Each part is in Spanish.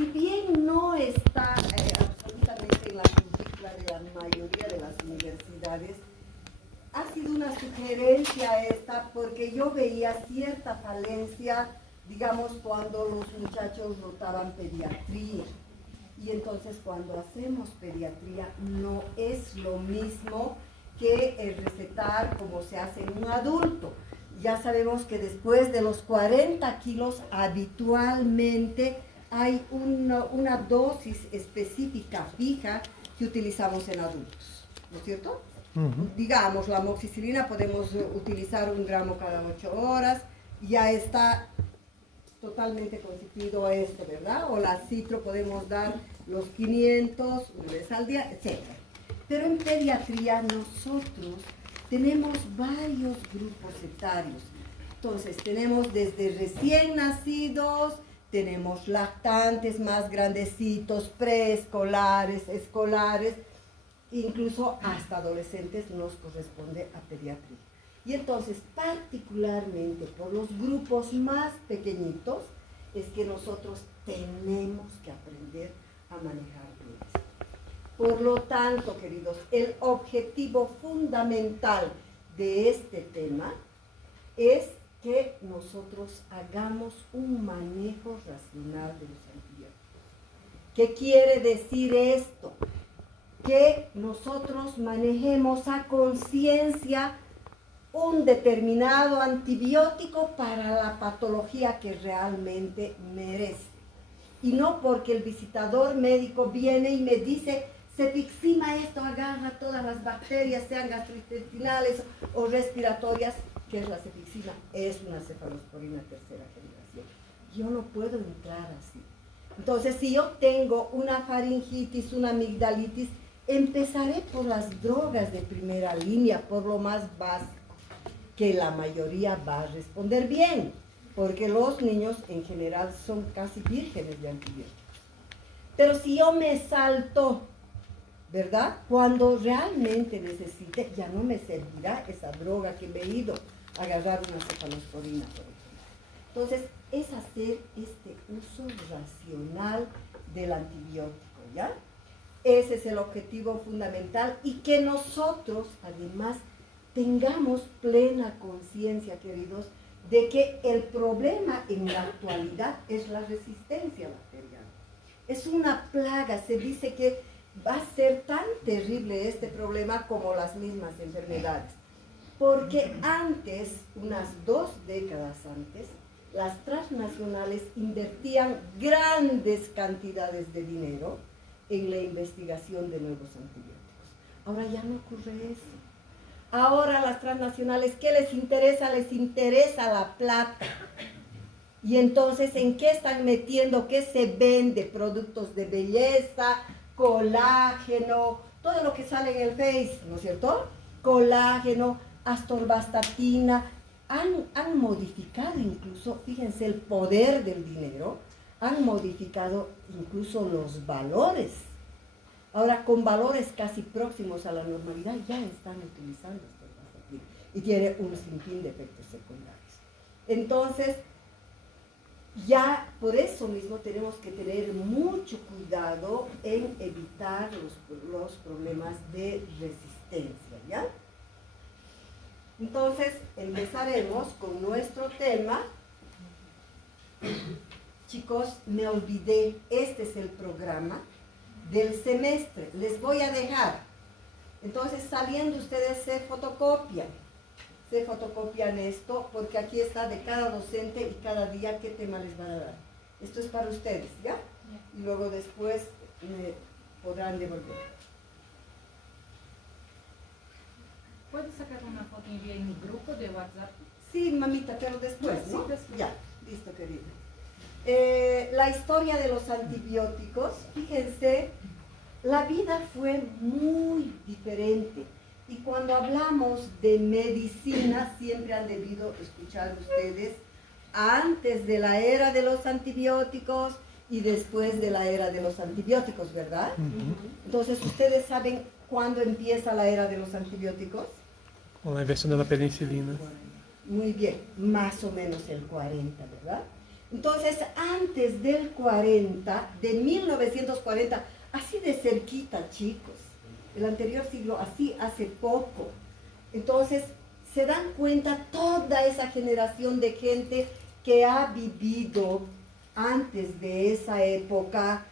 si bien no está absolutamente en la currícula de la mayoría de las universidades, ha sido una sugerencia esta porque yo veía cierta falencia, digamos, cuando los muchachos rotaban pediatría. Y entonces cuando hacemos pediatría no es lo mismo que el recetar como se hace en un adulto. Ya sabemos que después de los 40 kilos habitualmente hay una dosis específica fija que utilizamos en adultos, ¿no es cierto? Digamos, la amoxicilina podemos utilizar 1 gramo cada 8 horas, ya está totalmente constituido esto, ¿verdad? O la citro podemos dar los 500 una vez al día, etc. Pero en pediatría nosotros tenemos varios grupos etarios. Entonces tenemos desde recién nacidos, tenemos lactantes más grandecitos, preescolares, escolares, incluso hasta adolescentes nos corresponde a pediatría. Y entonces, particularmente por los grupos más pequeñitos, es que nosotros tenemos que aprender a manejar bien esto. Por lo tanto, queridos, el objetivo fundamental de este tema es que nosotros hagamos un manejo racional de los antibióticos. ¿Qué quiere decir esto? Que nosotros manejemos a conciencia un determinado antibiótico para la patología que realmente merece. Y no porque el visitador médico viene y me dice, cefixima esto agarra todas las bacterias, sean gastrointestinales o respiratorias, que es la cefixima, es una cefalosporina tercera generación. Yo no puedo entrar así. Entonces, si yo tengo una faringitis, una amigdalitis, empezaré por las drogas de primera línea, por lo más básico, que la mayoría va a responder bien, porque los niños en general son casi vírgenes de antibióticos. Pero si yo me salto, ¿verdad? Cuando realmente necesite, ya no me servirá esa droga que me he ido a agarrar una cefalosporina, por ejemplo. Entonces, es hacer este uso racional del antibiótico, ¿ya? Ese es el objetivo fundamental y que nosotros, además, tengamos plena conciencia, queridos, de que el problema en la actualidad es la resistencia bacteriana. Es una plaga, se dice que va a ser tan terrible este problema como las mismas enfermedades. Porque antes, unas 2 décadas antes, las transnacionales invertían grandes cantidades de dinero en la investigación de nuevos antibióticos. Ahora ya no ocurre eso. Ahora las transnacionales, ¿qué les interesa? Les interesa la plata. Y entonces, ¿en qué están metiendo? ¿Qué se vende? Productos de belleza, colágeno, todo lo que sale en el Face, ¿no es cierto? Colágeno, astorvastatina. Han modificado incluso, fíjense, el poder del dinero, han modificado incluso los valores. Ahora, con valores casi próximos a la normalidad, ya están utilizando astorvastatina y tiene un sinfín de efectos secundarios. Entonces, ya por eso mismo tenemos que tener mucho cuidado en evitar los problemas de resistencia, ¿ya? Entonces, empezaremos con nuestro tema. Chicos, me olvidé, este es el programa del semestre. Les voy a dejar. Entonces, saliendo ustedes se fotocopian esto, porque aquí está de cada docente y cada día qué tema les van a dar. Esto es para ustedes, ¿ya? Y luego después me podrán devolver. ¿Puedes sacar una foto y enviar en mi grupo de WhatsApp? Sí, mamita, pero después, ¿no? Sí, después. Ya, listo, querida. La historia de los antibióticos, fíjense, la vida fue muy diferente. Y cuando hablamos de medicina, siempre han debido escuchar ustedes antes de la era de los antibióticos y después de la era de los antibióticos, ¿verdad? Entonces, ¿ustedes saben cuándo empieza la era de los antibióticos? Con la invención de la penicilina. Muy bien, más o menos el 40, ¿verdad? Entonces, antes del 40, de 1940, así de cerquita, chicos, el anterior siglo, así hace poco. Entonces, se dan cuenta toda esa generación de gente que ha vivido antes de esa época,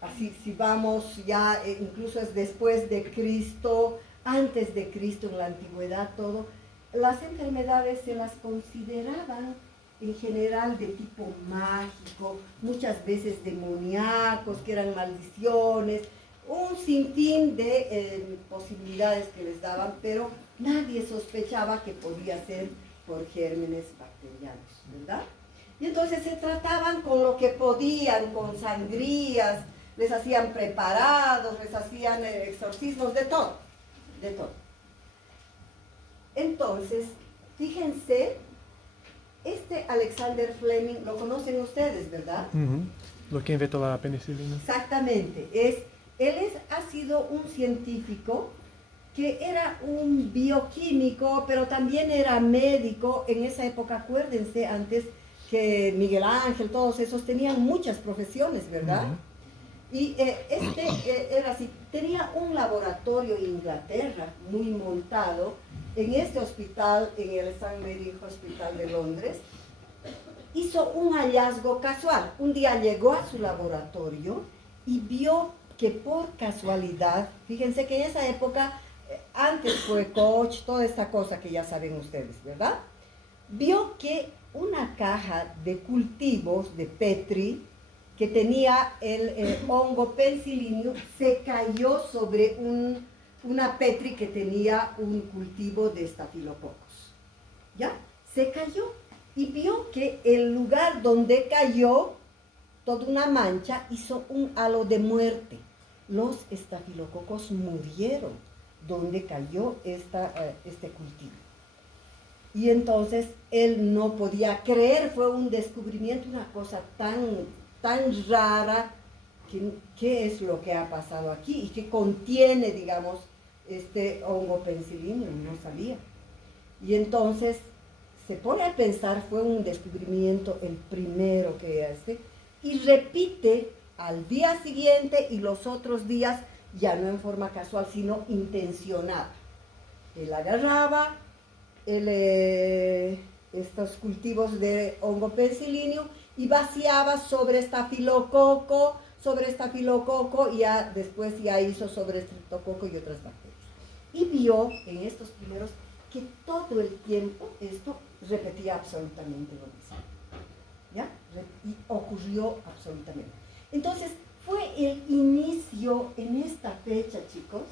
así si vamos ya, incluso es después de Cristo, antes de Cristo en la antigüedad, todo, las enfermedades se las consideraban en general de tipo mágico, muchas veces demoníacos, que eran maldiciones, un sinfín de posibilidades que les daban, pero nadie sospechaba que podía ser por gérmenes bacterianos, ¿verdad? Y entonces se trataban con lo que podían, con sangrías, les hacían preparados, les hacían exorcismos, de todo, de todo. Entonces, fíjense, este Alexander Fleming, lo conocen ustedes, ¿verdad? Lo que inventó la penicilina. Exactamente, ha sido un científico que era un bioquímico, pero también era médico. En esa época, acuérdense, antes que Miguel Ángel, todos esos tenían muchas profesiones, ¿verdad? Y era así, tenía un laboratorio en Inglaterra muy montado en este hospital, en el St. Mary Hospital de Londres. Hizo un hallazgo casual. Un día llegó a su laboratorio y vio que por casualidad, fíjense que en esa época, antes fue Koch, toda esta cosa que ya saben ustedes, ¿verdad? Vio que una caja de cultivos de Petri, que tenía el hongo Penicillium, se cayó sobre una Petri que tenía un cultivo de estafilococos. ¿Ya? Se cayó y vio que el lugar donde cayó, toda una mancha, hizo un halo de muerte. Los estafilococos murieron donde cayó este cultivo. Y entonces él no podía creer, fue un descubrimiento, una cosa tan rara, qué es lo que ha pasado aquí y que contiene, digamos, este hongo Penicillium, no sabía. Y entonces se pone a pensar, fue un descubrimiento el primero que hace, y repite al día siguiente y los otros días, ya no en forma casual, sino intencionada. Él agarraba estos cultivos de hongo Penicillium y vaciaba sobre estafilococo, y ya después ya hizo sobre estreptococo y otras bacterias. Y vio en estos primeros que todo el tiempo esto repetía absolutamente lo mismo. ¿Ya? Y ocurrió absolutamente. Entonces, fue el inicio en esta fecha, chicos,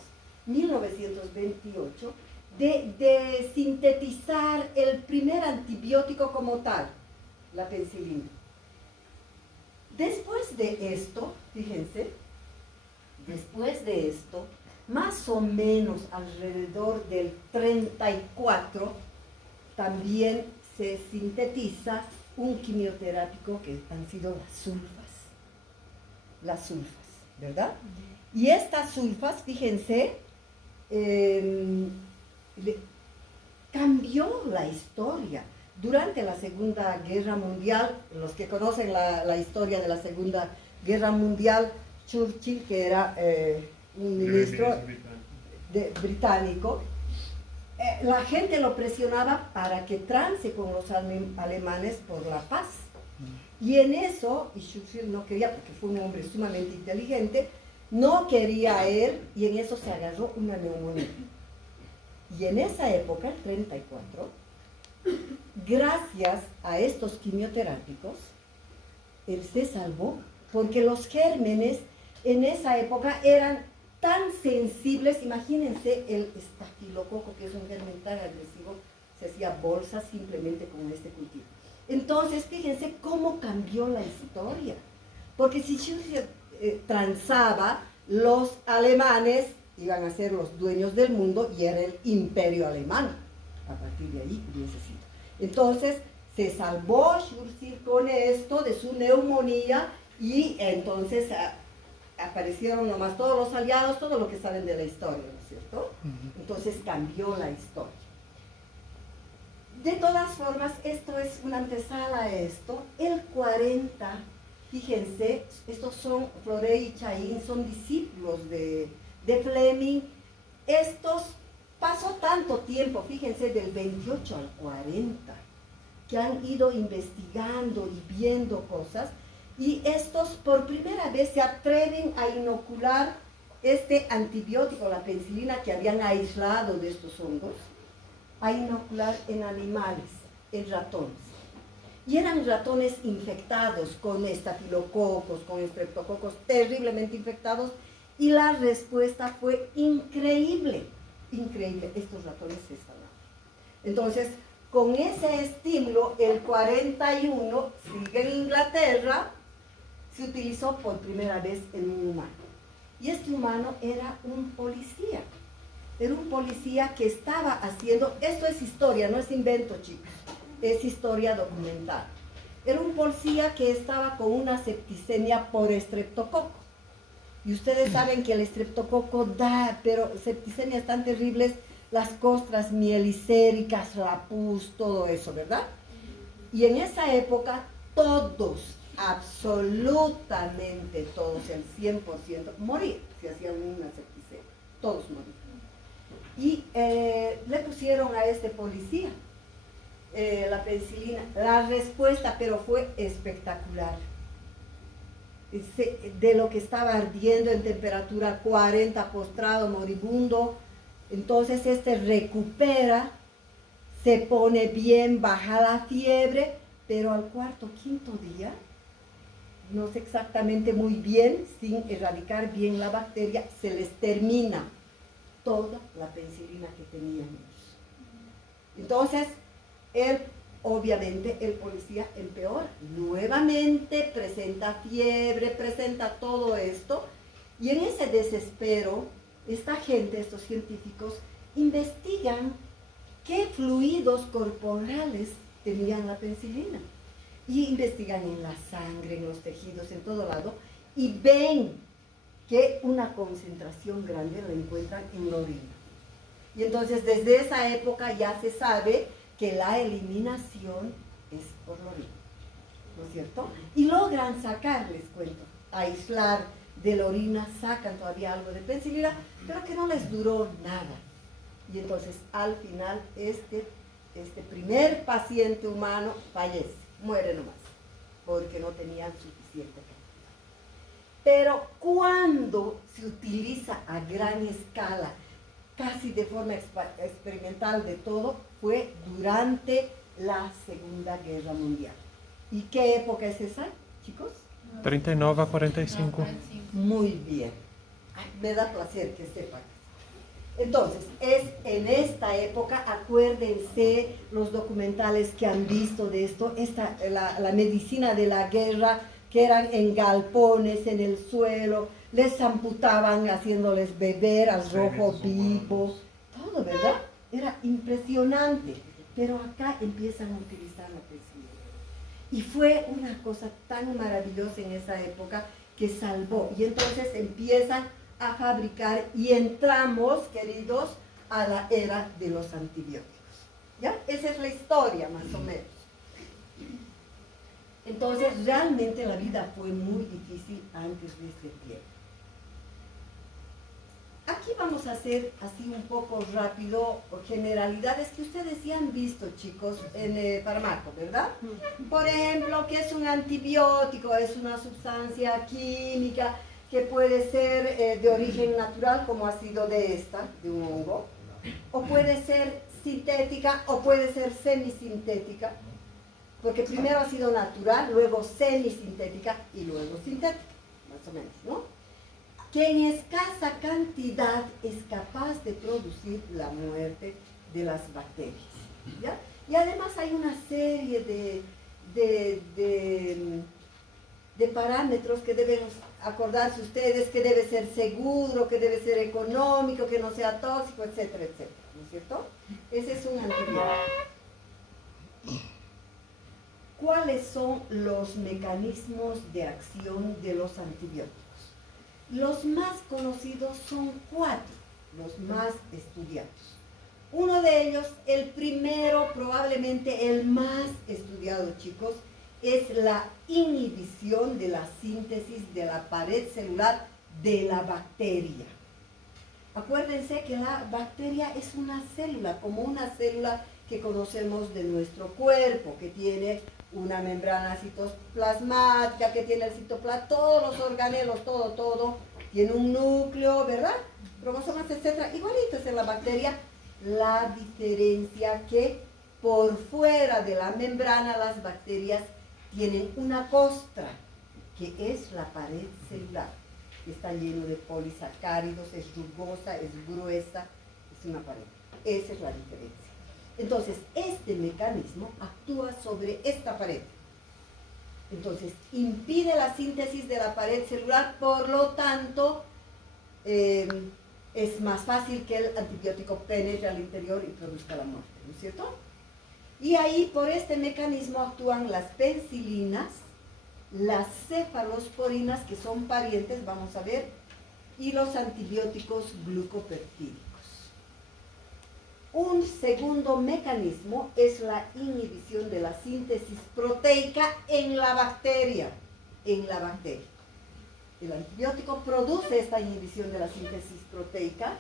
1928, de sintetizar el primer antibiótico como tal, la penicilina. Después de esto, fíjense, después de esto, más o menos alrededor del 34, también se sintetiza un quimioterápico que han sido las sulfas, ¿verdad? Y estas sulfas, fíjense, cambió la historia. Durante la Segunda Guerra Mundial, los que conocen la historia de la Segunda Guerra Mundial, Churchill, que era un ministro británico, la gente lo presionaba para que trance con los alemanes por la paz. Y en eso, y Churchill no quería, porque fue un hombre sumamente inteligente, no quería él, y en eso se agarró una neumonía. Y en esa época, el 34, gracias a estos quimioterápicos, él se salvó, porque los gérmenes en esa época eran tan sensibles. Imagínense el estafilococo, que es un germen tan agresivo, se hacía bolsas simplemente con este cultivo. Entonces, fíjense cómo cambió la historia, porque si Churchill transaba, los alemanes iban a ser los dueños del mundo y era el imperio alemán. A partir de ahí hubiese sido. Entonces, se salvó Churchill con esto de su neumonía y entonces aparecieron nomás todos los aliados, todo lo que saben de la historia, ¿no es cierto? Entonces cambió la historia. De todas formas, esto es una antesala a esto. El 40, fíjense, estos son Florey y Chaín, son discípulos de Fleming. Estos pasó tanto tiempo, fíjense, del 28 al 40, que han ido investigando y viendo cosas, y estos por primera vez se atreven a inocular este antibiótico, la penicilina, que habían aislado de estos hongos, a inocular en animales, en ratones. Y eran ratones infectados con estafilococos, con estreptococos, terriblemente infectados, y la respuesta fue increíble, increíble. Estos ratones se sanaron. Entonces, con ese estímulo, el 41, sigue en Inglaterra, se utilizó por primera vez en un humano. Y este humano era un policía. Era un policía que estaba haciendo, esto es historia, no es invento, chicos, es historia documental. Era un policía que estaba con una septicemia por estreptococo. Y ustedes saben que el estreptococo da, pero septicemias tan terribles, las costras mielicéricas, la pus, todo eso, ¿verdad? Y en esa época todos, absolutamente todos, el 100%, morían si hacían una septicemia, todos morían. Y le pusieron a este policía la penicilina. La respuesta, pero fue espectacular. De lo que estaba ardiendo en temperatura 40, postrado, moribundo, entonces este recupera, se pone bien, baja la fiebre, pero al cuarto, quinto día, no sé exactamente muy bien, sin erradicar bien la bacteria, se les termina toda la penicilina que tenían ellos. Entonces, obviamente el policía empeora, nuevamente presenta fiebre, presenta todo esto, y en ese desespero, esta gente, estos científicos, investigan qué fluidos corporales tenían la penicilina, y investigan en la sangre, en los tejidos, en todo lado, y ven que una concentración grande la encuentran en la orina. Y entonces desde esa época ya se sabe que la eliminación es por la orina, ¿no es cierto? Y logran sacar, les cuento, aislar de la orina, sacan todavía algo de penicilina, pero que no les duró nada. Y entonces al final este primer paciente humano fallece, muere nomás, porque no tenían suficiente cantidad. Pero cuando se utiliza a gran escala, casi de forma experimental de todo, fue durante la Segunda Guerra Mundial. ¿Y qué época es esa, chicos? 39 a 45. Muy bien. Ay, me da placer que sepan. Entonces, es en esta época, acuérdense los documentales que han visto de esto, la medicina de la guerra, que eran en galpones, en el suelo, les amputaban haciéndoles beber al rojo vivo, todo, ¿verdad? Era impresionante, pero acá empiezan a utilizar la penicilina. Y fue una cosa tan maravillosa en esa época que salvó, y entonces empiezan a fabricar y entramos, queridos, a la era de los antibióticos. ¿Ya? Esa es la historia, más o menos. Entonces, realmente la vida fue muy difícil antes de este tiempo. Aquí vamos a hacer así un poco rápido generalidades que ustedes ya han visto, chicos, en el fármaco, ¿verdad? Por ejemplo, ¿qué es un antibiótico? Es una sustancia química que puede ser de origen natural, como ha sido de un hongo, o puede ser sintética, o puede ser semisintética, porque primero ha sido natural, luego semisintética y luego sintética, más o menos, ¿no? Que en escasa cantidad es capaz de producir la muerte de las bacterias, ¿ya? Y además hay una serie de parámetros que deben acordarse ustedes, que debe ser seguro, que debe ser económico, que no sea tóxico, etcétera, etcétera, ¿no es cierto? Ese es un antibiótico. ¿Cuáles son los mecanismos de acción de los antibióticos? Los más conocidos son 4, los más estudiados. Uno de ellos, el primero, probablemente el más estudiado, chicos, es la inhibición de la síntesis de la pared celular de la bacteria. Acuérdense que la bacteria es una célula, como una célula que conocemos de nuestro cuerpo, que tiene una membrana citoplasmática, que tiene el citoplasma, todos los organelos, todo, tiene un núcleo, ¿verdad? Cromosomas, etc. Igualito es en la bacteria. La diferencia que por fuera de la membrana las bacterias tienen una costra, que es la pared celular. Está lleno de polisacáridos, es rugosa, es gruesa, es una pared. Esa es la diferencia. Entonces, este mecanismo actúa sobre esta pared. Entonces, impide la síntesis de la pared celular, por lo tanto, es más fácil que el antibiótico penetre al interior y produzca la muerte, ¿no es cierto? Y ahí, por este mecanismo, actúan las penicilinas, las cefalosporinas, que son parientes, vamos a ver, y los antibióticos glucopeptídicos. Un segundo mecanismo es la inhibición de la síntesis proteica en la bacteria. El antibiótico produce esta inhibición de la síntesis proteica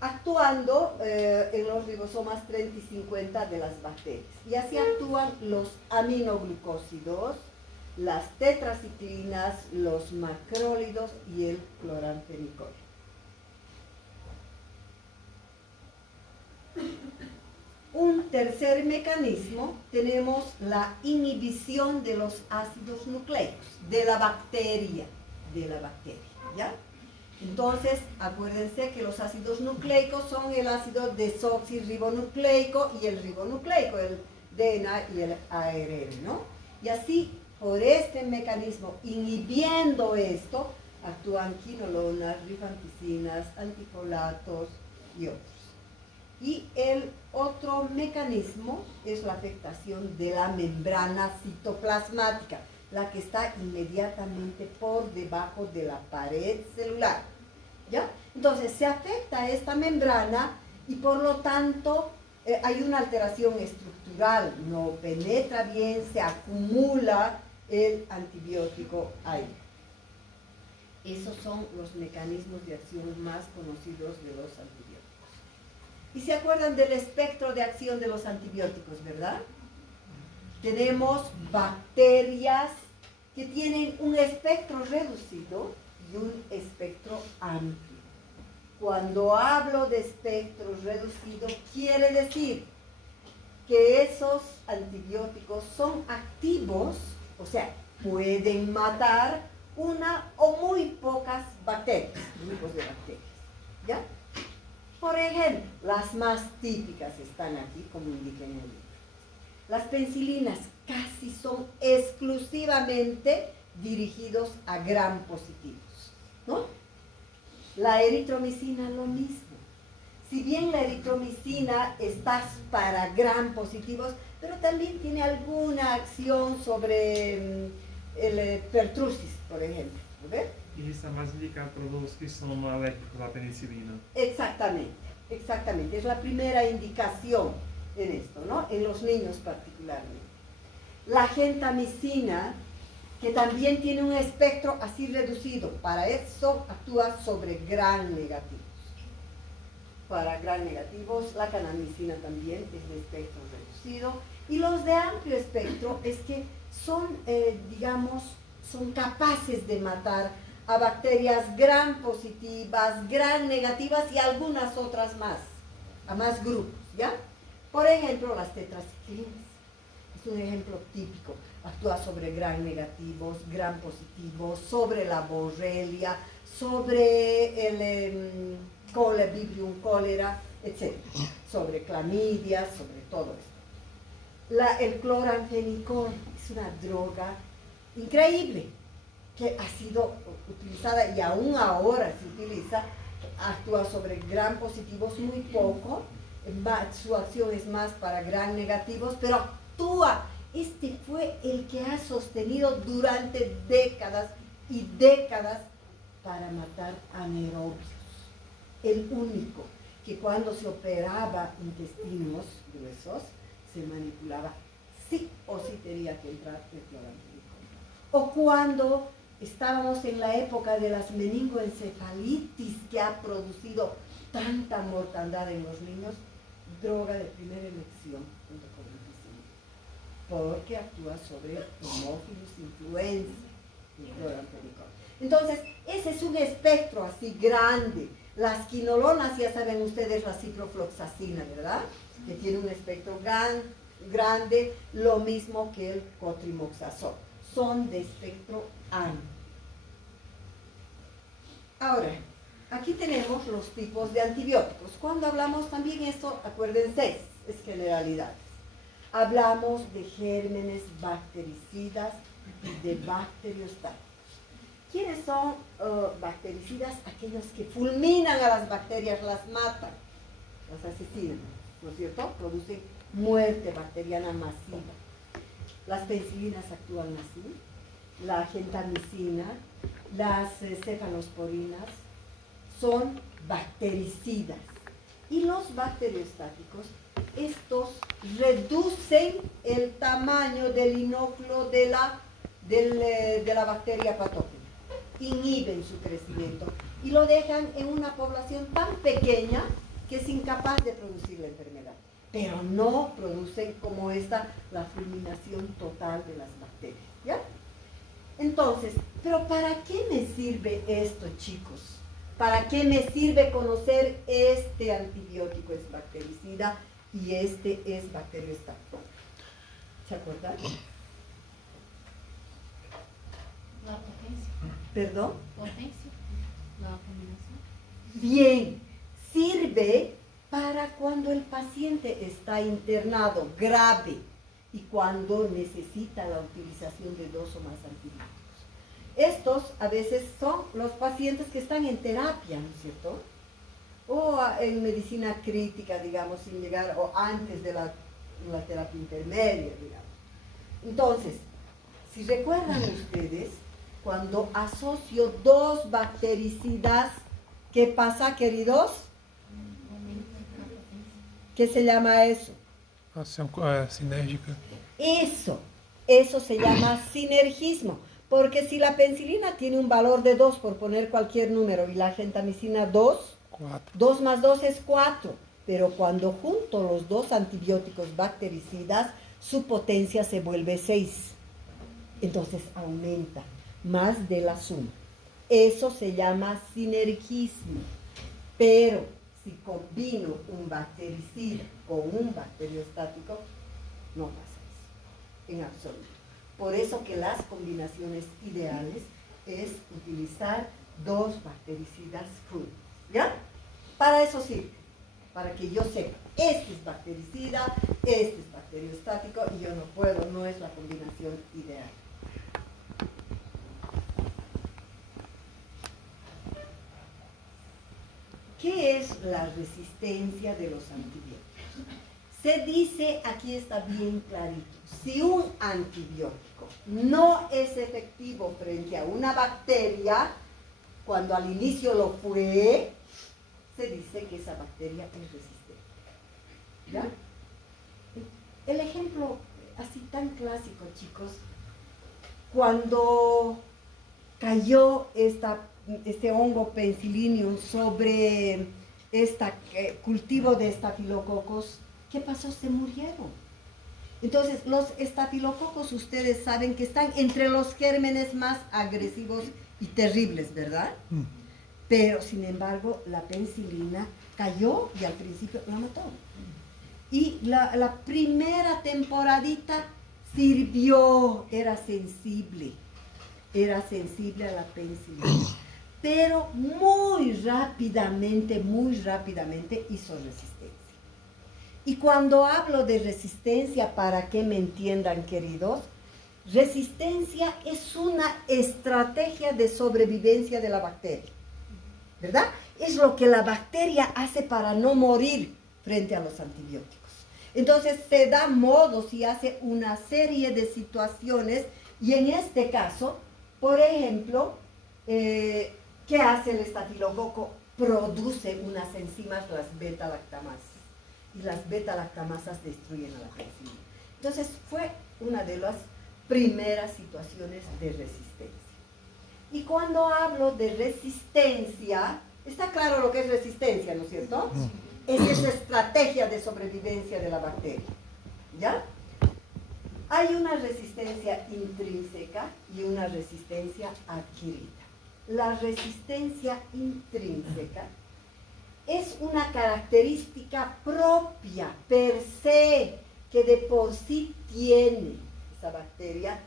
actuando en los ribosomas 30 y 50 de las bacterias. Y así actúan los aminoglucósidos, las tetraciclinas, los macrólidos y el cloranfenicol. Un tercer mecanismo, tenemos la inhibición de los ácidos nucleicos, de la bacteria, ¿ya? Entonces, acuérdense que los ácidos nucleicos son el ácido desoxirribonucleico y el ribonucleico, el DNA y el ARN, ¿no? Y así, por este mecanismo, inhibiendo esto, actúan quinolonas, rifampicinas, antifolatos y otros. Y el otro mecanismo es la afectación de la membrana citoplasmática, la que está inmediatamente por debajo de la pared celular, ¿ya? Entonces se afecta esta membrana y por lo tanto hay una alteración estructural, no penetra bien, se acumula el antibiótico ahí. Esos son los mecanismos de acción más conocidos de los antibióticos. Y se acuerdan del espectro de acción de los antibióticos, ¿verdad? Tenemos bacterias que tienen un espectro reducido y un espectro amplio. Cuando hablo de espectro reducido, quiere decir que esos antibióticos son activos, o sea, pueden matar una o muy pocas bacterias, grupos de bacterias, ¿ya? Por ejemplo, las más típicas están aquí, como indica en el libro. Las penicilinas casi son exclusivamente dirigidos a gram positivos, ¿no? La eritromicina lo mismo. Si bien la eritromicina está para gram positivos, pero también tiene alguna acción sobre el pertussis, por ejemplo, ¿ves? E está mais indicado para os que são alérgicos à penicilina. Exactamente, exactamente. Es la primera indicación en esto, ¿no? En los niños particularmente. La gentamicina, que también tiene un espectro así reducido, para eso actúa sobre gram negativos. Para gram negativos, la canamicina también es de espectro reducido. Y los de amplio espectro es que son, son capaces de matar a bacterias gram positivas, gram negativas y algunas otras más, a más grupos, ¿ya? Por ejemplo, las tetraciclinas, es un ejemplo típico, actúa sobre gram negativos, gram positivos, sobre la borrelia, sobre el Colibrium cólera, etc., sobre clamidias, sobre todo esto. El cloranfenicol es una droga increíble, que ha sido utilizada y aún ahora se utiliza, actúa sobre gram positivos muy poco, su acción es más para gram negativos, pero actúa. Este fue el que ha sostenido durante décadas y décadas para matar anaerobios. El único. que cuando se operaba intestinos gruesos, se manipulaba, sí o sí tenía que entrar el cloramfenicol. O cuando estábamos en la época de las meningoencefalitis que ha producido tanta mortandad en los niños, droga de primera elección junto con el ampicilina, porque actúa sobre Haemophilus influenzae, el cloramfenicol. Entonces, ese es un espectro así grande. Las quinolonas, ya saben ustedes, la ciprofloxacina, ¿verdad? Que tiene un espectro grande, lo mismo que el cotrimoxazol. Son de espectro amplio. Ahora, aquí tenemos los tipos de antibióticos. Cuando hablamos también esto, acuérdense, es generalidades. Hablamos de gérmenes bactericidas y de bacteriostáticos. ¿Quiénes son bactericidas? Aquellos que fulminan a las bacterias, las matan, las asesinan, ¿no es cierto? Producen muerte bacteriana masiva. Las penicilinas actúan así, la gentamicina, las cefalosporinas son bactericidas. Y los bacteriostáticos, estos reducen el tamaño del inóculo de la bacteria patógena, inhiben su crecimiento y lo dejan en una población tan pequeña que es incapaz de producir la enfermedad, pero no producen como esta la fulminación total de las bacterias, ¿ya? Entonces, ¿pero para qué me sirve esto, chicos? ¿Para qué me sirve conocer este antibiótico es bactericida y este es bacteriostático? ¿Se acuerdan? La potencia. ¿Perdón? Potencia. La combinación. Bien, sirve para cuando el paciente está internado grave y cuando necesita la utilización de 2 o más antibióticos. Estos a veces son los pacientes que están en terapia, ¿no es cierto? O en medicina crítica, digamos, sin llegar, o antes de la terapia intermedia, digamos. Entonces, si recuerdan ustedes, cuando asocio 2 bactericidas, ¿qué pasa, queridos? ¿Qué se llama eso? Ação sinérgica. Eso se llama sinergismo, porque si la penicilina tiene un valor de 2, por poner cualquier número, y la gentamicina 2, 2 más 2 es 4, pero cuando junto los 2 antibióticos bactericidas, su potencia se vuelve 6. Entonces aumenta más de la suma. Eso se llama sinergismo. Pero si combino un bactericida con un bacteriostático, no pasa eso, en absoluto. Por eso que las combinaciones ideales es utilizar 2 bactericidas juntos, ¿ya? Para eso sirve, para que yo sepa, este es bactericida, este es bacteriostático, y yo no puedo, no es la combinación ideal. ¿Qué es la resistencia de los antibióticos? Se dice, aquí está bien clarito, si un antibiótico no es efectivo frente a una bacteria, cuando al inicio lo fue, se dice que esa bacteria es resistente. ¿Ya? El ejemplo así tan clásico, chicos, cuando cayó este hongo Penicillium sobre este cultivo de estafilococos, ¿qué pasó? Se murieron. Entonces, los estafilococos, ustedes saben que están entre los gérmenes más agresivos y terribles, ¿verdad? Pero, sin embargo, la penicilina cayó y al principio la mató. Y la primera temporadita sirvió, era sensible a la penicilina. Pero muy rápidamente hizo resistencia. Y cuando hablo de resistencia, para que me entiendan, queridos, resistencia es una estrategia de sobrevivencia de la bacteria, ¿verdad? Es lo que la bacteria hace para no morir frente a los antibióticos. Entonces se da modos y hace una serie de situaciones, y en este caso, por ejemplo, ¿qué hace el estafilococo produce unas enzimas, las beta-lactamasas. Y las beta-lactamasas destruyen a la penicilina. Entonces fue una de las primeras situaciones de resistencia. Y cuando hablo de resistencia, está claro lo que es resistencia, ¿no es cierto? Es esa estrategia de sobrevivencia de la bacteria. ¿Ya? Hay una resistencia intrínseca y una resistencia adquirida. La resistencia intrínseca es una característica propia, per se, que de por sí tiene esa bacteria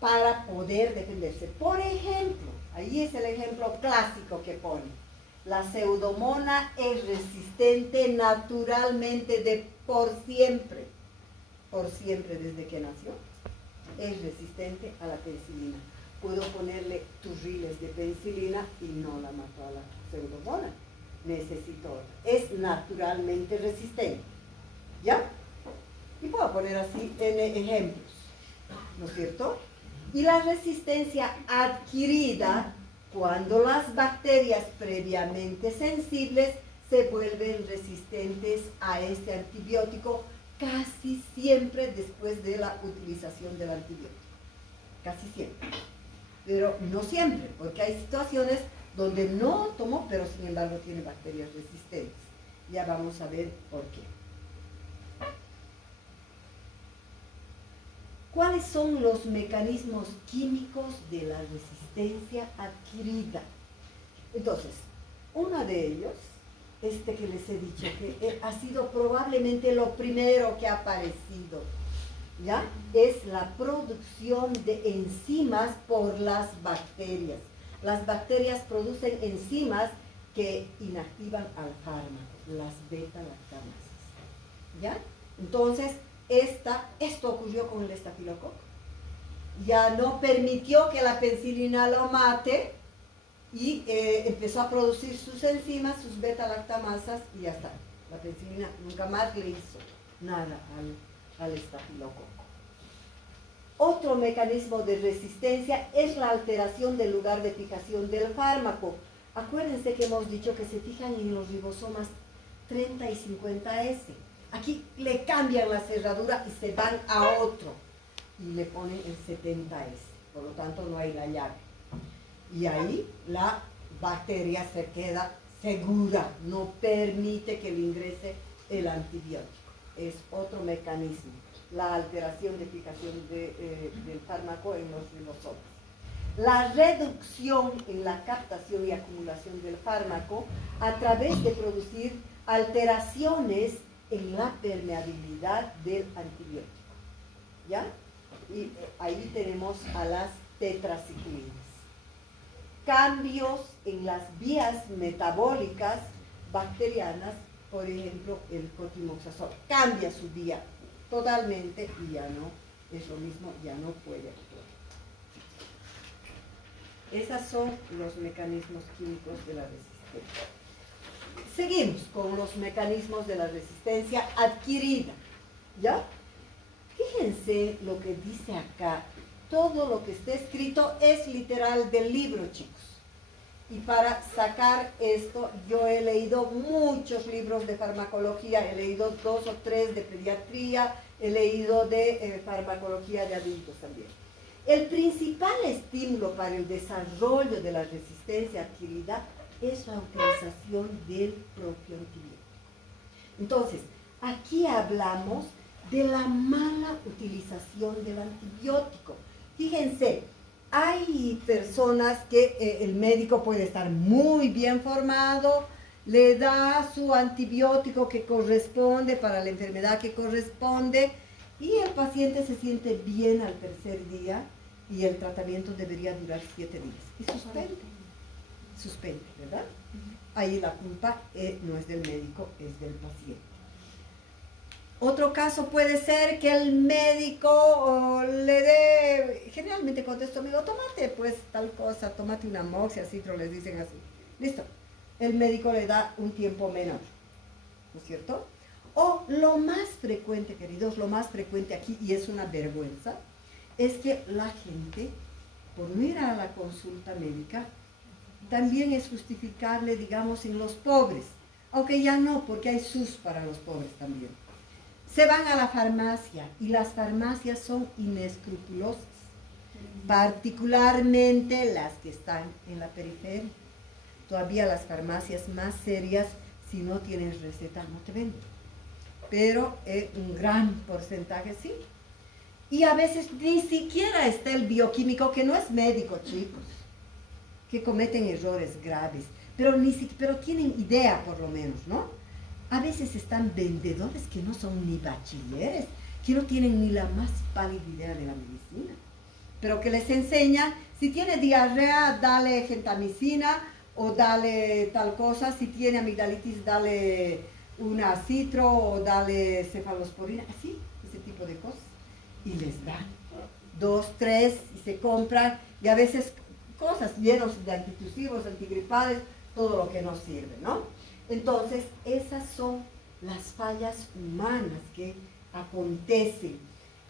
para poder defenderse. Por ejemplo, ahí es el ejemplo clásico que pone. La pseudomonas es resistente naturalmente por siempre desde que nació, es resistente a la penicilina. Puedo ponerle turriles de penicilina y no la mato a la pseudomonas. Necesito otra. Es naturalmente resistente. ¿Ya? Y puedo poner así en ejemplos, ¿no es cierto? Y la resistencia adquirida, cuando las bacterias previamente sensibles se vuelven resistentes a este antibiótico casi siempre después de la utilización del antibiótico. Casi siempre. Pero no siempre, porque hay situaciones donde no tomó, pero sin embargo tiene bacterias resistentes. Ya vamos a ver por qué. ¿Cuáles son los mecanismos químicos de la resistencia adquirida? Entonces, uno de ellos, este que les he dicho, que ha sido probablemente lo primero que ha aparecido, ¿ya? Es la producción de enzimas por las bacterias. Las bacterias producen enzimas que inactivan al fármaco, las beta-lactamasas, ¿ya? Entonces, esto ocurrió con el estafilococo. Ya no permitió que la penicilina lo mate y empezó a producir sus enzimas, sus beta-lactamasas y ya está. La penicilina nunca más le hizo nada al estafilococo. Otro mecanismo de resistencia es la alteración del lugar de fijación del fármaco. Acuérdense que hemos dicho que se fijan en los ribosomas 30 y 50S. Aquí le cambian la cerradura y se van a otro y le ponen el 70S, por lo tanto no hay la llave. Y ahí la bacteria se queda segura, no permite que le ingrese el antibiótico. Es otro mecanismo, la alteración de fijación del fármaco en los ribosomas. La reducción en la captación y acumulación del fármaco a través de producir alteraciones en la permeabilidad del antibiótico, ¿ya? Y ahí tenemos a las tetraciclinas. Cambios en las vías metabólicas bacterianas, por ejemplo, el cotrimoxazol, cambia su vía totalmente y ya no es lo mismo, ya no puede actuar. Esos son los mecanismos químicos de la resistencia. Seguimos con los mecanismos de la resistencia adquirida, ¿ya? Fíjense lo que dice acá. Todo lo que está escrito es literal del libro, chicos. Y para sacar esto, yo he leído muchos libros de farmacología, he leído 2 o 3 de pediatría, he leído de farmacología de adultos también. El principal estímulo para el desarrollo de la resistencia adquirida es la utilización del propio antibiótico. Entonces, aquí hablamos de la mala utilización del antibiótico. Fíjense, hay personas que el médico puede estar muy bien formado, le da su antibiótico que corresponde para la enfermedad que corresponde y el paciente se siente bien al tercer día y el tratamiento debería durar 7 días. Y suspende, ¿verdad? Ahí la culpa no es del médico, es del paciente. Otro caso puede ser que el médico le dé, generalmente contesto, amigo, tómate pues tal cosa, tómate una moxia-citro, les dicen así. Listo. El médico le da un tiempo menor, ¿no es cierto? O lo más frecuente, queridos, lo más frecuente aquí, y es una vergüenza, es que la gente, por no ir a la consulta médica, también es justificable, digamos, en los pobres, aunque ya no, porque hay SUS para los pobres también. Se van a la farmacia y las farmacias son inescrupulosas, particularmente las que están en la periferia. Todavía las farmacias más serias, si no tienes receta, no te venden. Pero un gran porcentaje sí. Y a veces ni siquiera está el bioquímico, que no es médico, chicos, que cometen errores graves, pero tienen idea por lo menos, ¿no? A veces están vendedores que no son ni bachilleres, que no tienen ni la más pálida idea de la medicina, pero que les enseñan, si tiene diarrea, dale gentamicina o dale tal cosa, si tiene amigdalitis, dale una citro o dale cefalosporina, así, ese tipo de cosas. Y les dan 2, 3 y se compran, y a veces cosas llenas de antitusivos, antigripales, todo lo que nos sirve, ¿no? Entonces, esas son las fallas humanas que acontecen.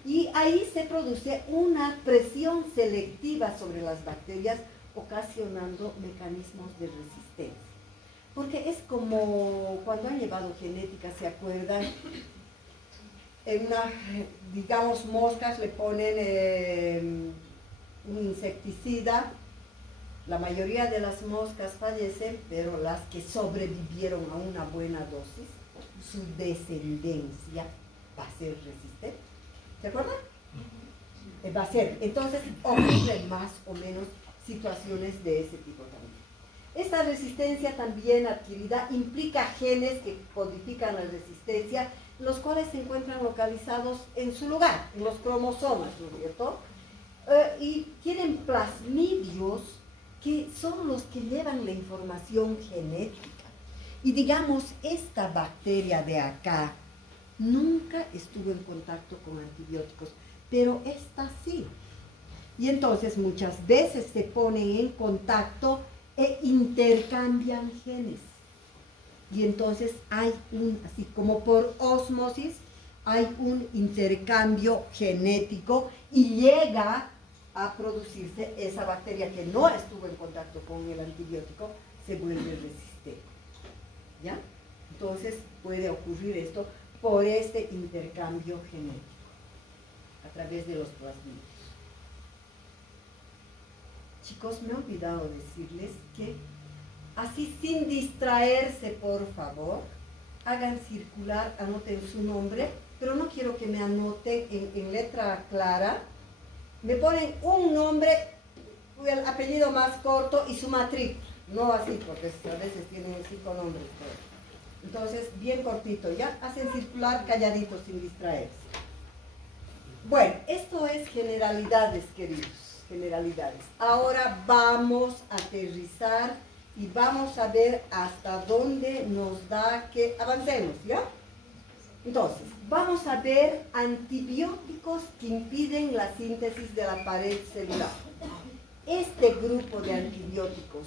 Y ahí se produce una presión selectiva sobre las bacterias, ocasionando mecanismos de resistencia. Porque es como cuando han llevado genética, ¿se acuerdan? En una, digamos, moscas le ponen un insecticida. La mayoría de las moscas fallecen, pero las que sobrevivieron a una buena dosis, su descendencia va a ser resistente. ¿Se acuerdan? Va a ser. Entonces, ocurren más o menos situaciones de ese tipo también. Esta resistencia también adquirida implica genes que codifican la resistencia, los cuales se encuentran localizados en su lugar, en los cromosomas, ¿no es cierto? Y tienen plasmidios que son los que llevan la información genética. Y digamos, esta bacteria de acá nunca estuvo en contacto con antibióticos, pero esta sí. Y entonces muchas veces se ponen en contacto e intercambian genes. Y entonces hay así como por ósmosis, hay un intercambio genético y llega a producirse esa bacteria que no estuvo en contacto con el antibiótico, se vuelve resistente. ¿Ya? Entonces puede ocurrir esto por este intercambio genético a través de los plasmidios. Chicos, me he olvidado decirles que así sin distraerse, por favor, hagan circular, anoten su nombre, pero no quiero que me anoten en letra clara. Me ponen un nombre, el apellido más corto y su matrícula, no así, porque a veces tienen 5 nombres. Entonces, bien cortito, ya hacen circular calladitos sin distraerse. Bueno, esto es generalidades, queridos, generalidades. Ahora vamos a aterrizar y vamos a ver hasta dónde nos da que avancemos, ¿ya? Entonces, vamos a ver antibióticos que impiden la síntesis de la pared celular. Este grupo de antibióticos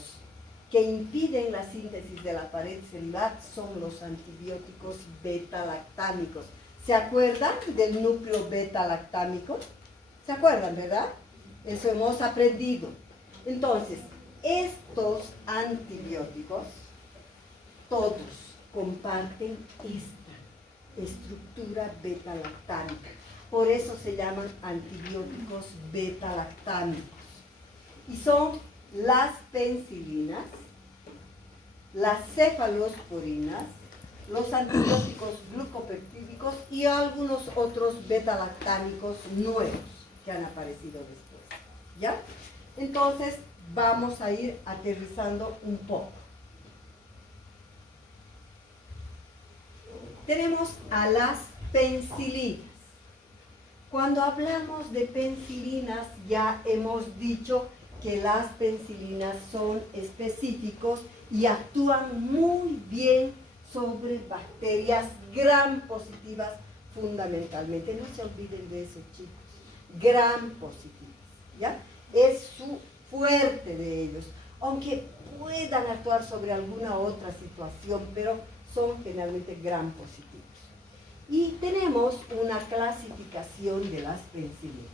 que impiden la síntesis de la pared celular son los antibióticos beta-lactámicos. ¿Se acuerdan del núcleo beta-lactámico? ¿Se acuerdan, verdad? Eso hemos aprendido. Entonces, estos antibióticos, todos comparten esta estructura beta-lactámica. Por eso se llaman antibióticos beta-lactámicos. Y son las penicilinas, las cefalosporinas, los antibióticos glucopeptídicos y algunos otros beta-lactámicos nuevos que han aparecido después. ¿Ya? Entonces, vamos a ir aterrizando un poco. Tenemos a las penicilinas. Cuando hablamos de penicilinas, ya hemos dicho que las penicilinas son específicos y actúan muy bien sobre bacterias gram positivas fundamentalmente. No se olviden de eso, chicos. Gram positivas, ¿ya? Es su fuerte de ellos, aunque puedan actuar sobre alguna otra situación, pero son generalmente gram positivos. Y tenemos una clasificación de las penicilinas.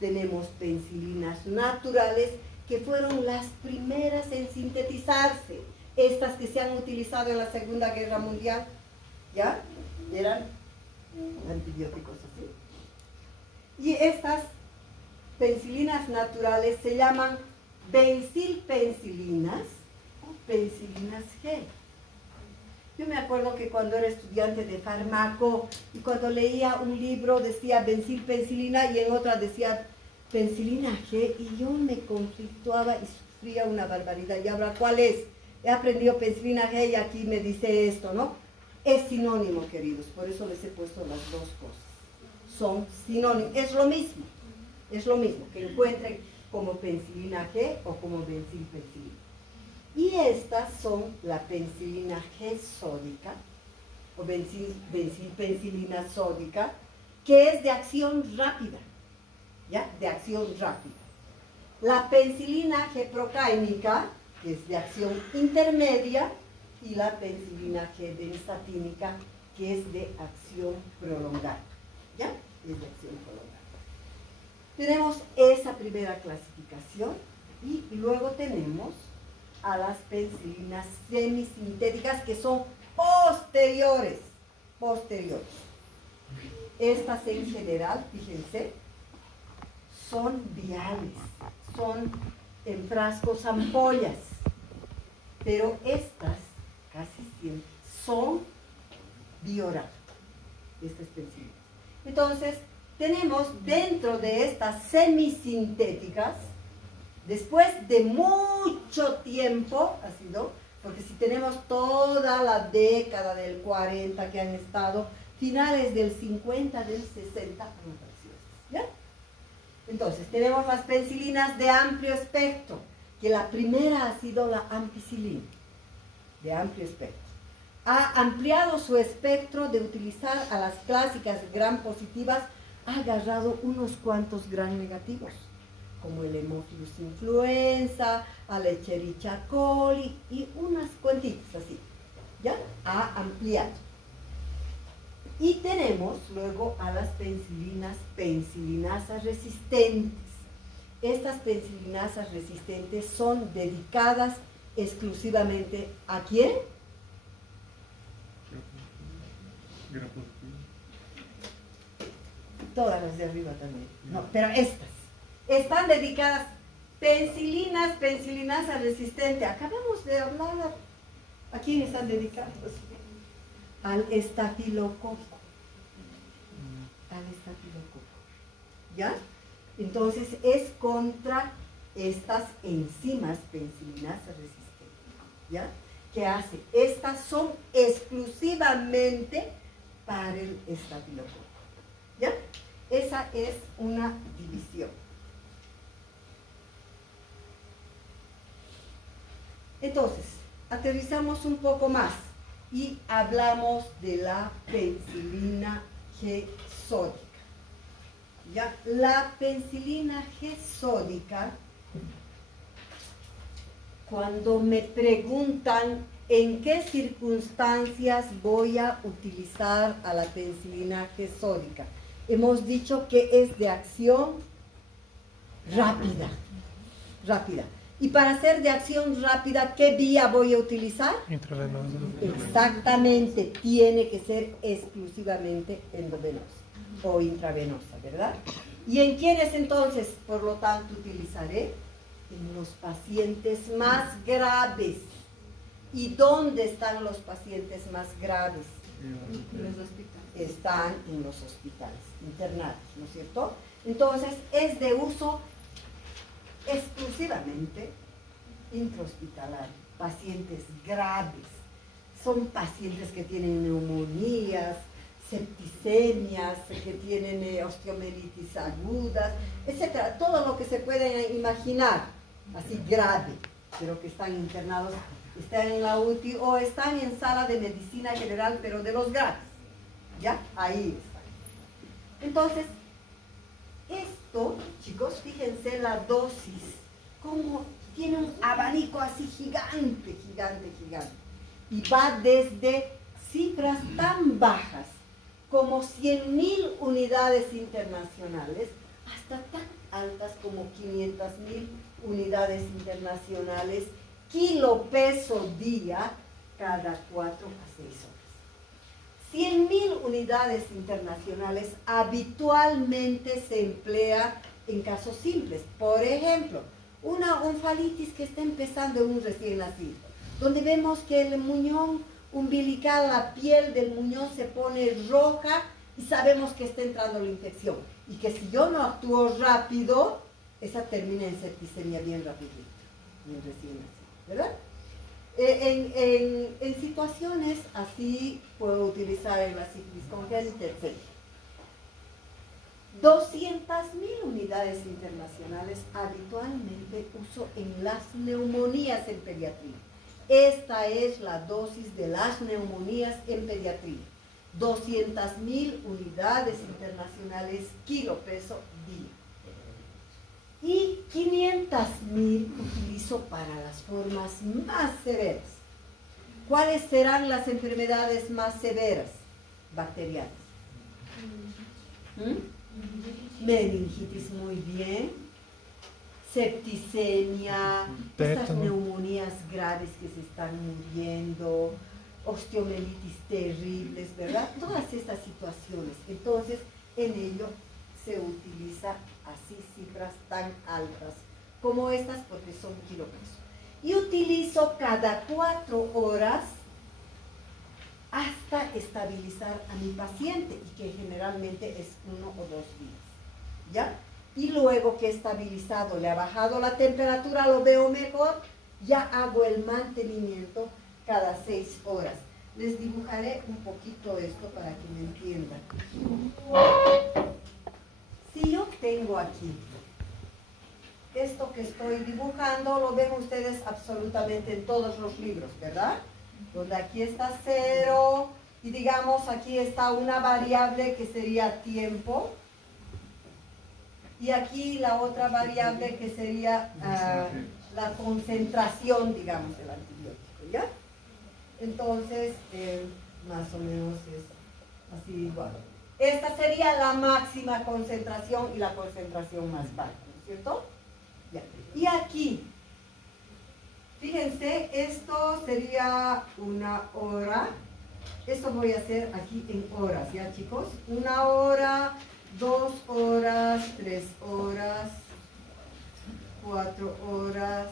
Tenemos penicilinas naturales que fueron las primeras en sintetizarse. Estas que se han utilizado en la Segunda Guerra Mundial, ¿ya? Eran antibióticos así. Y estas penicilinas naturales se llaman benzilpenicilinas o penicilinas G. Yo me acuerdo que cuando era estudiante de farmaco y cuando leía un libro decía benzilpenicilina y en otra decía penicilina G y yo me conflictuaba y sufría una barbaridad. ¿Y ahora cuál es? He aprendido penicilina G y aquí me dice esto, ¿no? Es sinónimo, queridos, por eso les he puesto las dos cosas. Son sinónimos, es lo mismo que encuentren como penicilina G o como benzilpenicilina. Y estas son la penicilina G sódica o benzilpenicilina sódica, que es de acción rápida, ¿ya? De acción rápida. La penicilina G procáinica, que es de acción intermedia, y la penicilina G benzatínica, que es de acción prolongada, ¿ya? Es de acción prolongada. Tenemos esa primera clasificación y luego tenemos a las penicilinas semisintéticas que son posteriores. Estas en general, fíjense, son viales, son en frascos ampollas, pero estas casi siempre son bioral, estas penicilinas. Entonces, tenemos dentro de estas semisintéticas, después de mucho tiempo, ha sido, porque si tenemos toda la década del 40 que han estado, finales del 50, del 60, han aparecido, ¿ya? Entonces, tenemos las penicilinas de amplio espectro, que la primera ha sido la ampicilina, de amplio espectro. Ha ampliado su espectro de utilizar a las clásicas gram positivas, ha agarrado unos cuantos gram negativos, como el Haemophilus influenza, a la Escherichia coli y unas cuantitas así, ¿ya? Ha ampliado. Y tenemos luego a las penicillinasas resistentes. Estas penicillinasas resistentes son dedicadas exclusivamente ¿a quién? Gram positivo. Todas las de arriba también. No, pero estas están dedicadas penicillinasas resistentes. Acabamos de hablar. ¿A quién están dedicados? Al estafilococo. ¿Ya? Entonces es contra estas enzimas penicillinasas resistentes. ¿Ya? ¿Qué hace? Estas son exclusivamente para el estafilococo. ¿Ya? Esa es una división. Entonces, aterrizamos un poco más y hablamos de la penicilina G sódica. ¿Ya? La penicilina G sódica, cuando me preguntan en qué circunstancias voy a utilizar a la penicilina G sódica, hemos dicho que es de acción rápida. Y para ser de acción rápida, ¿qué vía voy a utilizar? Intravenosa. Exactamente, tiene que ser exclusivamente endovenosa o intravenosa, ¿verdad? ¿Y en quiénes entonces, por lo tanto, utilizaré? En los pacientes más graves. ¿Y dónde están los pacientes más graves? Están en los hospitales, internados, ¿no es cierto? Entonces, es de uso exclusivamente intrahospitalario, pacientes graves. Son pacientes que tienen neumonías, septicemias, que tienen osteomielitis agudas, etcétera. Todo lo que se pueden imaginar, así grave, pero que están internados, están en la UTI o están en sala de medicina general, pero de los graves. ¿Ya? Ahí están. Entonces, esto, chicos, fíjense la dosis, como tiene un abanico así gigante. Y va desde cifras tan bajas como 100.000 unidades internacionales hasta tan altas como 500.000 unidades internacionales, kilopeso día, cada 4 a 6 horas. 100.000 unidades internacionales habitualmente se emplea en casos simples. Por ejemplo, una onfalitis que está empezando en un recién nacido, donde vemos que el muñón umbilical, la piel del muñón se pone roja y sabemos que está entrando la infección. Y que si yo no actúo rápido, esa termina en septicemia bien rapidito, en recién nacido, ¿verdad? En situaciones así puedo utilizar la sífilis congénita, etc. 200.000 unidades internacionales habitualmente uso en las neumonías en pediatría. Esta es la dosis de las neumonías en pediatría. 200.000 unidades internacionales kilopeso día. Y 500.000 utilizo para las formas más severas. ¿Cuáles serán las enfermedades más severas? Bacterianas. Meningitis, muy bien. Septicemia, estas Tétano. neumonías graves que se están muriendo, osteomielitis terribles, ¿verdad? Todas estas situaciones. Entonces, en ello se utiliza así cifras tan altas como estas porque son kilopesos. Y utilizo cada 4 horas hasta estabilizar a mi paciente, y que generalmente es 1 o 2 días, ¿ya? Y luego que he estabilizado, le ha bajado la temperatura, lo veo mejor, ya hago el mantenimiento cada 6 horas. Les dibujaré un poquito esto para que me entiendan. Si yo tengo aquí esto que estoy dibujando, lo ven ustedes absolutamente en todos los libros, ¿verdad? Donde aquí está 0 y digamos aquí está una variable que sería tiempo y aquí la otra variable que sería la concentración, digamos, del antibiótico, ¿ya? Entonces, más o menos es así igual. Esta sería la máxima concentración y la concentración más baja, ¿no es cierto? Ya. Y aquí, fíjense, esto sería 1 hora. Esto voy a hacer aquí en horas, ¿ya, chicos? 1 hora, 2 horas, 3 horas, 4 horas,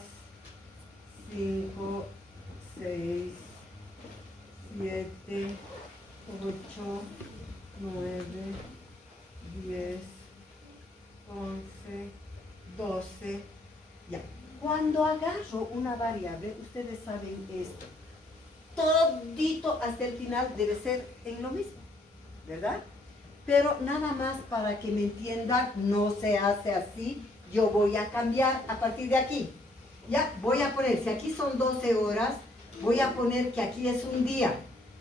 5, 6, 7, 8, 9, 10, 11, 12, ya. Cuando agarro una variable, ustedes saben esto, todito hasta el final debe ser en lo mismo, ¿verdad? Pero nada más para que me entiendan, no se hace así, yo voy a cambiar a partir de aquí, ya, voy a poner, si aquí son 12 horas, voy a poner que aquí es un día,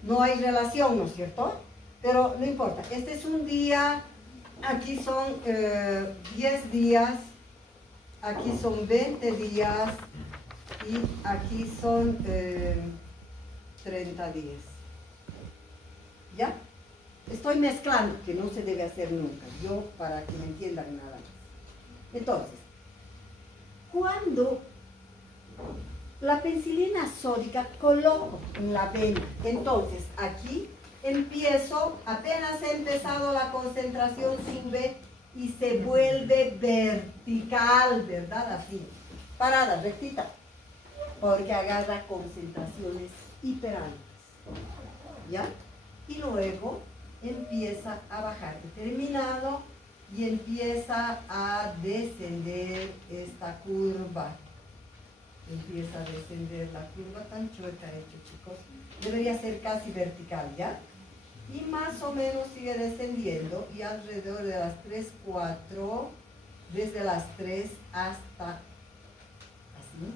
no hay relación, ¿no es cierto? Pero no importa, este es un día, aquí son 10 días, aquí son 20 días y aquí son 30 días. ¿Ya? Estoy mezclando, que no se debe hacer nunca, yo para que me entiendan nada más. Entonces, cuando la penicilina sódica coloco en la vena, entonces aquí empiezo, apenas he empezado la concentración sube y se vuelve vertical, ¿verdad? Así, parada, rectita, porque agarra concentraciones hiperaltas, ¿ya? Y luego empieza a bajar, he terminado, y empieza a descender esta curva. Empieza a descender la curva, tan chueca hecho, chicos. Debería ser casi vertical, ¿ya? Y más o menos sigue descendiendo y alrededor de las 3, 4, desde las 3 hasta así,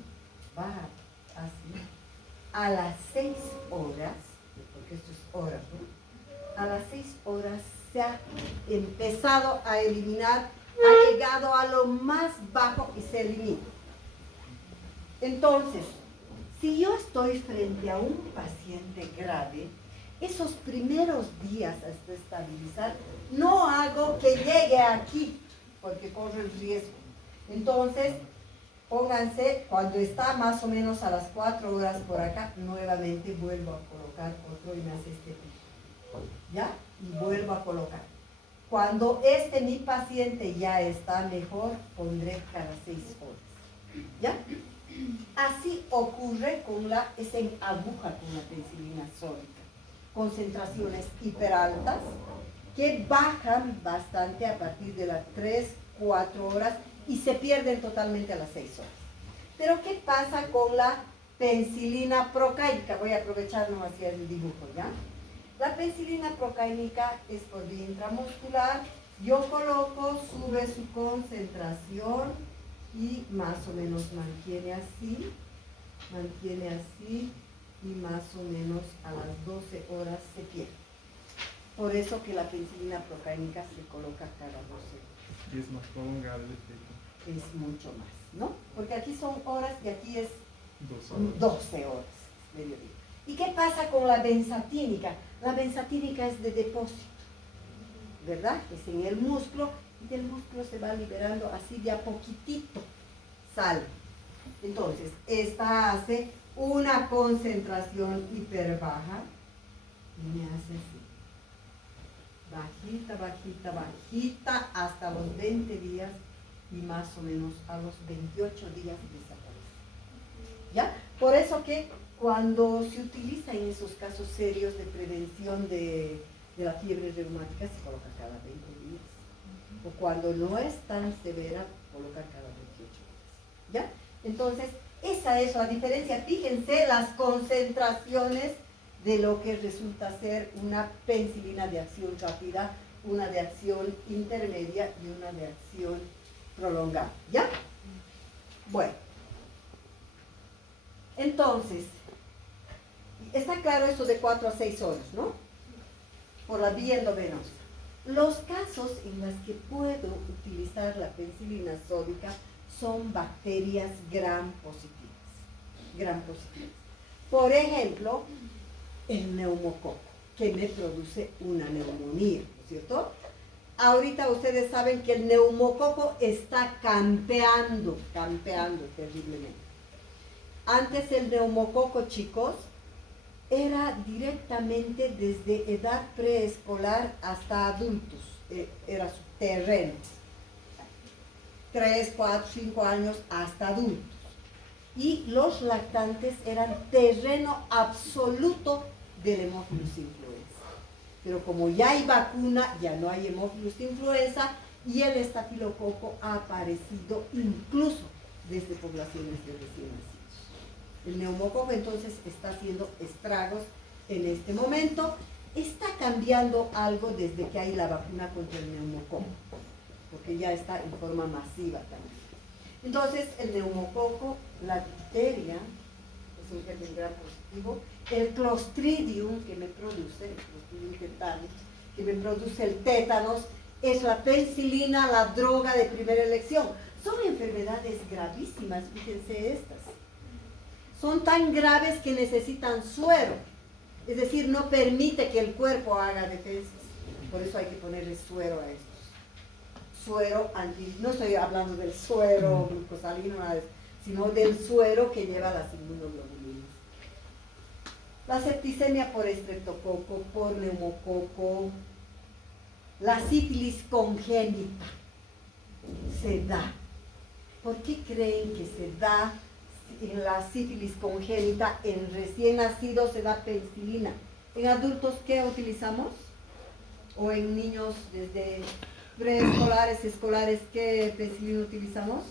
baja, así. A las 6 horas, porque esto es horas, ¿no? A las 6 horas se ha empezado a eliminar, ha llegado a lo más bajo y se elimina. Entonces, si yo estoy frente a un paciente grave, esos primeros días hasta estabilizar, no hago que llegue aquí, porque corro el riesgo. Entonces, pónganse, cuando está más o menos a las 4 horas por acá, nuevamente vuelvo a colocar otro y me hace este pico. ¿Ya? Y vuelvo a colocar. Cuando mi paciente ya está mejor, pondré cada 6 horas. ¿Ya? Así ocurre es en aguja con la penicilina sódica. Concentraciones hiperaltas que bajan bastante a partir de las 3, 4 horas y se pierden totalmente a las 6 horas. Pero ¿qué pasa con la penicilina procáinica? Voy a aprovechar nomás hacia el dibujo, ¿ya? La penicilina procáinica es por vía intramuscular. Yo coloco, sube su concentración y más o menos mantiene así y más o menos a las 12 horas se pierde. Por eso que la penicilina procáinica se coloca cada 12 horas. Y es más prolongado el efecto. Es mucho más, ¿no? Porque aquí son horas y aquí es 12 horas. 12 horas, mediodía. ¿Y qué pasa con la benzatínica? La benzatínica es de depósito, ¿verdad? Es en el músculo y del músculo se va liberando así de a poquitito, sale. Entonces, esta hace una concentración hiper baja y me hace así. Bajita, bajita, bajita hasta los 20 días y más o menos a los 28 días desaparece. ¿Ya? Por eso que cuando se utiliza en esos casos serios de prevención de la fiebre reumática se coloca cada 20 días. O cuando no es tan severa, coloca cada 28 días. ¿Ya? Entonces, esa es la diferencia. Fíjense las concentraciones de lo que resulta ser una penicilina de acción rápida, una de acción intermedia y una de acción prolongada. ¿Ya? Bueno. Entonces, está claro eso de 4 a 6 horas, ¿no? Por la vía endovenosa. Los casos en los que puedo utilizar la penicilina sódica son bacterias gram positivas. Por ejemplo, el neumococo, que me produce una neumonía, ¿no es cierto? Ahorita ustedes saben que el neumococo está campeando terriblemente. Antes el neumococo, chicos, era directamente desde edad preescolar hasta adultos, era su terreno. 3, 4, 5 años hasta adultos. Y los lactantes eran terreno absoluto del Haemophilus influenza. Pero como ya hay vacuna, ya no hay Haemophilus influenza y el estafilococo ha aparecido incluso desde poblaciones de recién nacidos. El neumococo entonces está haciendo estragos en este momento. Está cambiando algo desde que hay la vacuna contra el neumococo, porque ya está en forma masiva también. Entonces, el neumococo, la difteria, es un germen gram positivo, el Clostridium que me produce, el Clostridium tetani, que me produce el tétanos, es la penicilina, la droga de primera elección. Son enfermedades gravísimas, fíjense estas. Son tan graves que necesitan suero, es decir, no permite que el cuerpo haga defensas. Por eso hay que ponerle suero a estos. Suero no estoy hablando del suero glucosalino, nada de eso, sino del suero que lleva las inmunoglobulinas. La septicemia por estreptococo, por neumococo, la sífilis congénita se da. ¿Por qué creen que se da en la sífilis congénita? En recién nacidos se da penicilina. ¿En adultos qué utilizamos? ¿O en niños desde preescolares, escolares, qué penicilina utilizamos?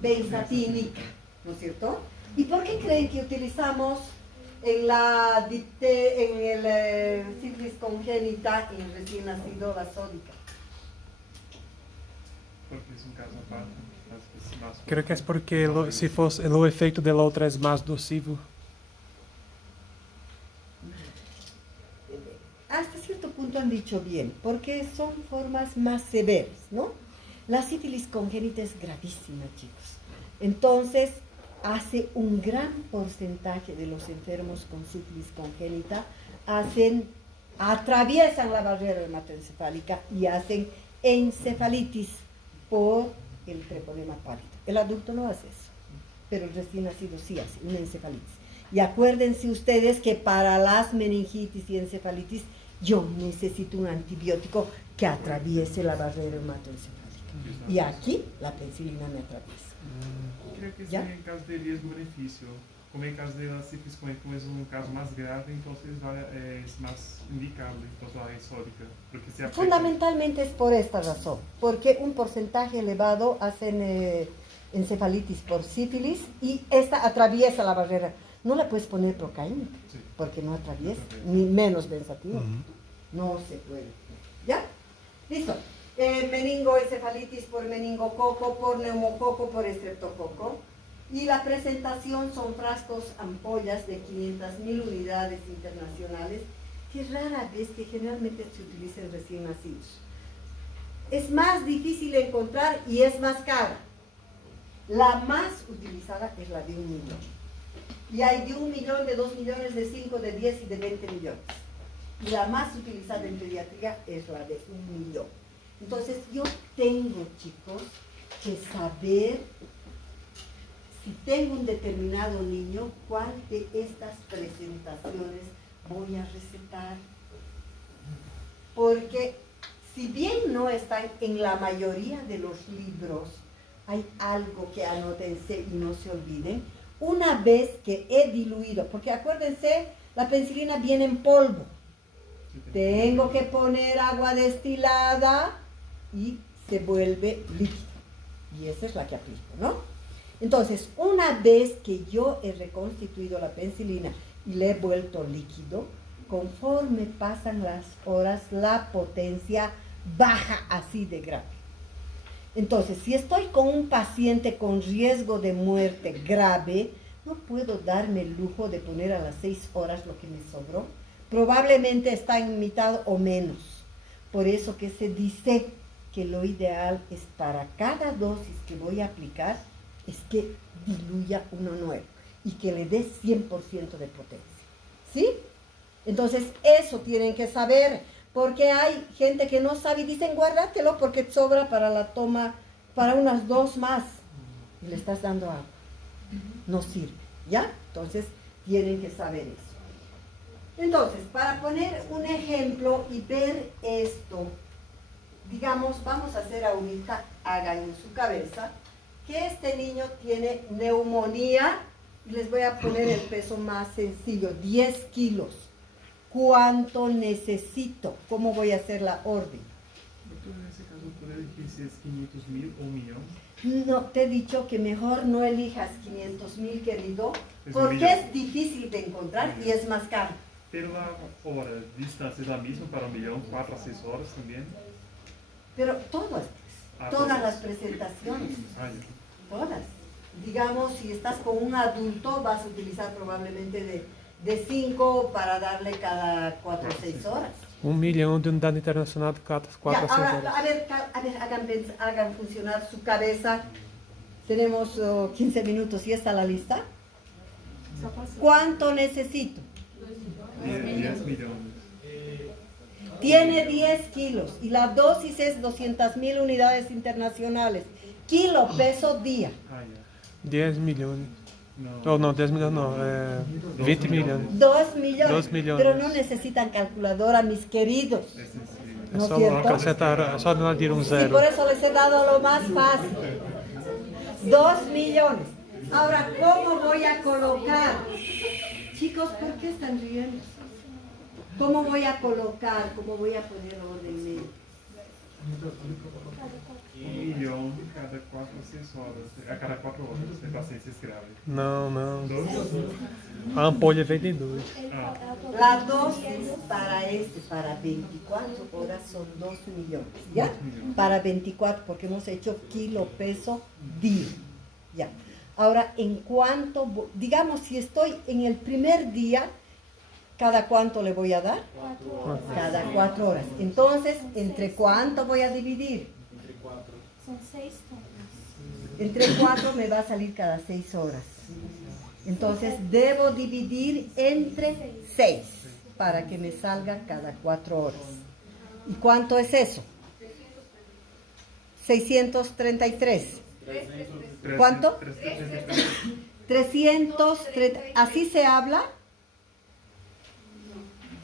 Benzatínica, ¿no es cierto? ¿Y por qué creen que utilizamos en el sífilis congénita y en recién nacido la sódica? Porque es un caso aparte. Creo que es porque si fosse o efeito da outra es más nocivo. Hasta cierto punto han dicho bien, porque son formas más severas, ¿no? La sífilis congénita es gravísima, chicos. Entonces, hace un gran porcentaje de los enfermos con sífilis congénita atraviesan la barrera hematoencefálica y hacen encefalitis por el treponema pálido. El adulto no hace eso, pero el recién nacido sí hace una encefalitis. Y acuérdense ustedes que para las meningitis y encefalitis yo necesito un antibiótico que atraviese la barrera hematoencefálica. Y aquí la penicilina me atraviesa. Creo que ¿Ya? sí, en caso de riesgo-benefício. Como en caso de la sífilis, como es un caso más grave, entonces es más indicado entonces la sódica. Porque se afecta. Fundamentalmente es por esta razón, porque un porcentaje elevado hacen encefalitis por sífilis y esta atraviesa la barrera. No la puedes poner procaínica, Sí. porque no atraviesa, No atraviesa. ni menos benzatina. No se puede. ¿Ya? Listo. Meningoencefalitis por meningococo, por neumococo, por estreptococo. Y la presentación son frascos, ampollas de 500.000 unidades internacionales, que rara vez, que generalmente se utilizan recién nacidos. Es más difícil encontrar y es más cara. La más utilizada es la de 1 millón. Y hay de 1 millón, de 2 millones, de 5, de 10 y de 20 millones. Y la más utilizada en pediatría es la de 1 millón. Entonces yo tengo, chicos, que saber, si tengo un determinado niño, cuál de estas presentaciones voy a recetar. Porque si bien no están en la mayoría de los libros, hay algo que anótense y no se olviden. Una vez que he diluido, porque acuérdense, la penicilina viene en polvo. Tengo que poner agua destilada y se vuelve líquido. Y esa es la que aplico, ¿no? Entonces, una vez que yo he reconstituido la penicilina y le he vuelto líquido, conforme pasan las horas, la potencia baja así de grave. Entonces, si estoy con un paciente con riesgo de muerte grave, no puedo darme el lujo de poner a las 6 horas lo que me sobró. Probablemente está en mitad o menos. Por eso que se dice que lo ideal es para cada dosis que voy a aplicar, es que diluya uno nuevo y que le dé 100% de potencia. ¿Sí? Entonces, eso tienen que saber, porque hay gente que no sabe y dicen, guárdatelo porque sobra para la toma, para unas 2 más. Y le estás dando agua. No sirve, ¿ya? Entonces, tienen que saber eso. Entonces, para poner un ejemplo y ver esto, digamos, vamos a hacer ahorita, hagan en su cabeza, que este niño tiene neumonía, y les voy a poner el peso más sencillo, 10 kilos. ¿Cuánto necesito? ¿Cómo voy a hacer la orden? Doctor, en ese caso, ¿puede decir si es 500.000 o 1 millón? No, te he dicho que mejor no elijas 500.000, querido, Es un porque millón. es difícil de encontrar y es más caro. Pero la hora, distancia es la misma para 1 millón, 4 a 6 horas también. Pero todas todas. las presentaciones. Ah, ya. Todas. Digamos, si estás con un adulto, vas a utilizar probablemente de 5 para darle cada 4 o 6 horas. 1 milhão de unidade internacional de 4 Ya, a 6 ahora, horas. a ver, hagan funcionar su cabeza. Tenemos 15 minutos y está la lista. ¿Cuánto necesito? 10 millones. Tiene 10 kilos y la dosis es 200.000 unidades internacionales. Kilo, peso, día. Ah, ya. 10 milhões. No. Oh, não, 10 milhões não. 20 milhões. 2 millones. 2 millones. Pero no necesitan calculadora, mis queridos. Es sencillo. É ¿No só cierto? acrescentar, é só añadir um Sí, zero. por eso les he dado lo más fácil. 2 millones. Ahora, ¿cómo voy a colocar? Chicos, ¿por qué están riendo? ¿Cómo voy a colocar? ¿Cómo voy a poner orden medio? 1 millón cada 4 a 6 horas. A cada 4 horas de pacientes graves. Não, não. 2? A ampolha vem de 2. Ah, La dosis para 24 horas son 2 millones, ¿ya? Para 24, porque hemos hecho kilo, peso, día, ¿ya? Ahora, en cuanto, digamos, si estoy en el primer día, ¿cada cuánto le voy a dar? Cada 4 horas. Entonces, ¿entre cuánto voy a dividir? Son 6 tomas. Entre 4 me va a salir cada 6 horas. Entonces, debo dividir entre 6 para que me salga cada 4 horas. ¿Y cuánto es eso? 633. ¿Cuánto? 330. ¿Así se habla?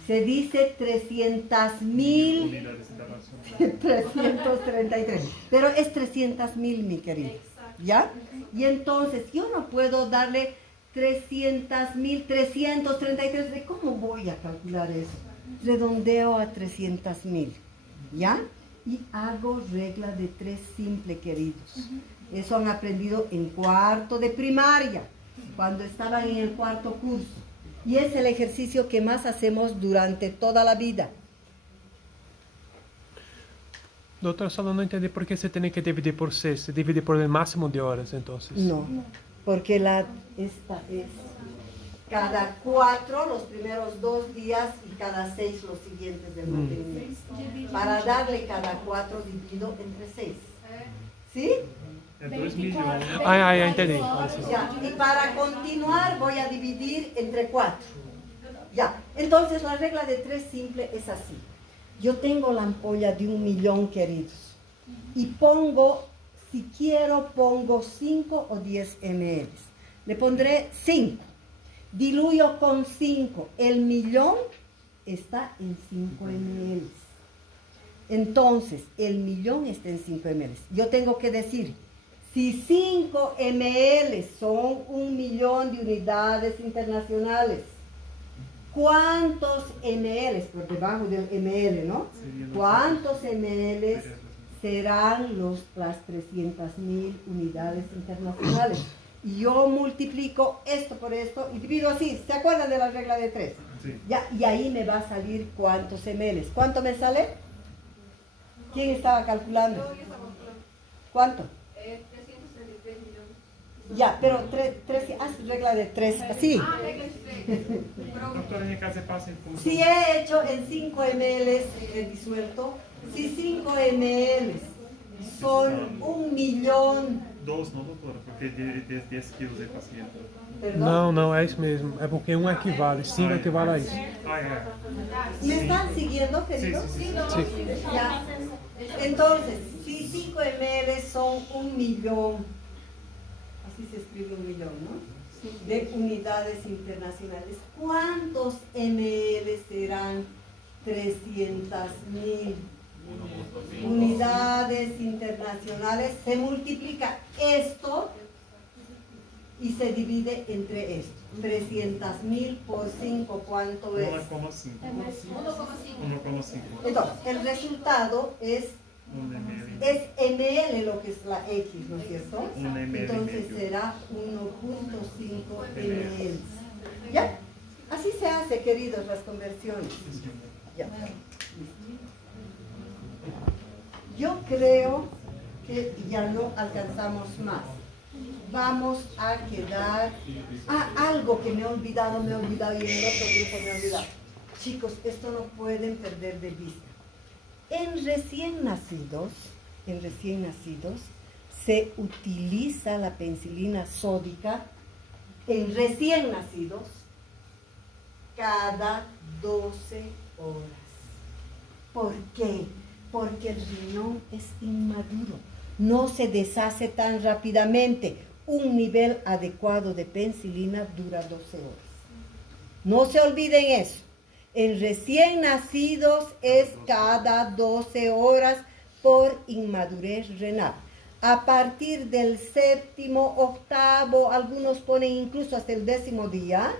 Se dice 300.000. Unidades internacionales. 333. Pero es 300.000, mi querido. ¿Ya? Y entonces yo no puedo darle 300.000, 333. ¿De cómo voy a calcular eso? Redondeo a 300.000. ¿Ya? Y hago regla de 3 simple, queridos. Eso han aprendido en cuarto de primaria, cuando estaban en el cuarto curso. Y es el ejercicio que más hacemos durante toda la vida. Doutora, solo no entendí por qué se tiene que dividir por 6. Se divide por el máximo de horas, entonces. No, porque esta es cada 4 los primeros 2 días y cada 6 los siguientes del mantenimiento. Para darle cada 4 dividido entre 6. ¿Sí? É 2 milhões. Ah, ya entendí. Ya, y para continuar voy a dividir entre 4. Ya, entonces la regla de 3 simple es así. Yo tengo la ampolla de 1.000.000, queridos. Y pongo, si quiero, pongo 5 o 10 ml. Le pondré 5. Diluyo con 5. El millón está en 5 ml. Entonces, el millón está en 5 ml. Yo tengo que decir, si 5 ml son 1.000.000 de unidades internacionales, ¿cuántos ml? Por debajo del ml, ¿no? ¿Cuántos ml serán las 300.000 unidades internacionales? Y yo multiplico esto por esto y divido así. ¿Se acuerdan de la regla de 3? Sí. Ya, y ahí me va a salir cuántos ml. ¿Cuánto me sale? ¿Quién estaba calculando? ¿Cuánto? 333 millones. Ya, pero haz regla de 3, así. Doutora, em casa passa em função. Si he hecho en 5 ml disuelto, si 5 ml son 1.000.000, 2, não, doutora, porque 10 quilos é paciente. perdón. Não, é isso mesmo. É porque 1 equivale, 5 equivale a isso. Ah, é. ¿Me están siguiendo, Sim, queridos? sim, sim. Sí. Ya. Entonces, si 5 ml son 1.000.000, así se escribe 1.000.000, ¿no? De unidades internacionales, ¿cuántos ml serán 300.000 unidades internacionales? Se multiplica esto y se divide entre esto. 300.000 por 5, ¿cuánto es? 1,5. 1,5. Entonces, el resultado es 1 ml. Es ml lo que es la X, ¿no es cierto? Un ml Entonces medio. será 1.5 ml. ¿Ya? Así se hace, queridos, las conversiones. Ya. Yo creo que ya no alcanzamos más. Vamos a quedar... algo que me he olvidado y en el otro grupo me he olvidado. Chicos, esto no pueden perder de vista. En recién nacidos se utiliza la penicilina sódica en recién nacidos cada 12 horas. ¿Por qué? Porque el riñón es inmaduro, no se deshace tan rápidamente. Un nivel adecuado de penicilina dura 12 horas. No se olviden eso. En recién nacidos es cada 12 horas por inmadurez renal. A partir del 7º, 8º, algunos ponen incluso hasta el 10º día,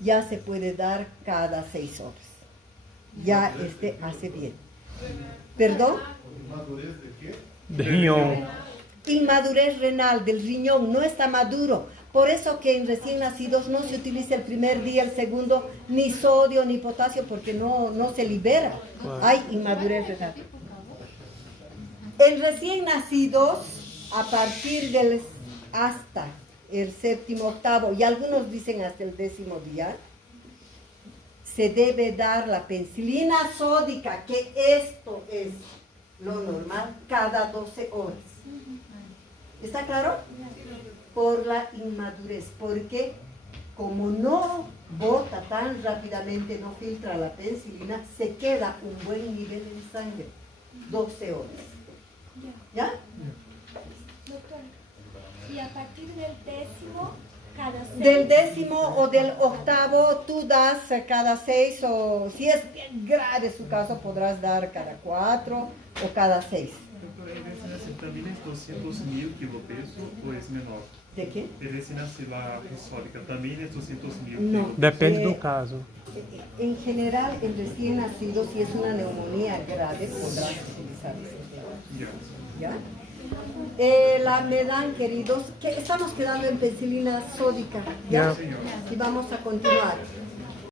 ya se puede dar cada 6 horas. Ya hace bien. ¿Perdón? ¿Madurez de qué? De riñón. Inmadurez renal del riñón, no está maduro. Por eso que en recién nacidos no se utiliza el primer día, el segundo, ni sodio ni potasio, porque no se libera. Hay inmadurez renal. En recién nacidos, a partir del hasta el 7º, 8º, y algunos dicen hasta el 10º día, se debe dar la penicilina sódica, que esto es lo normal, cada 12 horas. ¿Está claro? Por la inmadurez, porque como no bota tan rápidamente, no filtra la penicilina, se queda un buen nivel en sangre, 12 horas. ¿Ya? Doctor, y a partir del 10º, cada 6. Del 10º o del 8º tú das cada 6 o si es bien grave su caso podrás dar cada 4 o cada 6. Doutora, a EDC também é 200.000 quilopeso ou é menor? ¿De qué? EDC la prosódica também é 200.000 No. quilopeso? Depende do caso. En general, en recién nacido, si es una neumonía grave, podrás utilizar ese. Ya. ¿Ya? Me dan, queridos, que estamos quedando en penicilina sódica, ¿ya? Ya. Señor. Y vamos a continuar.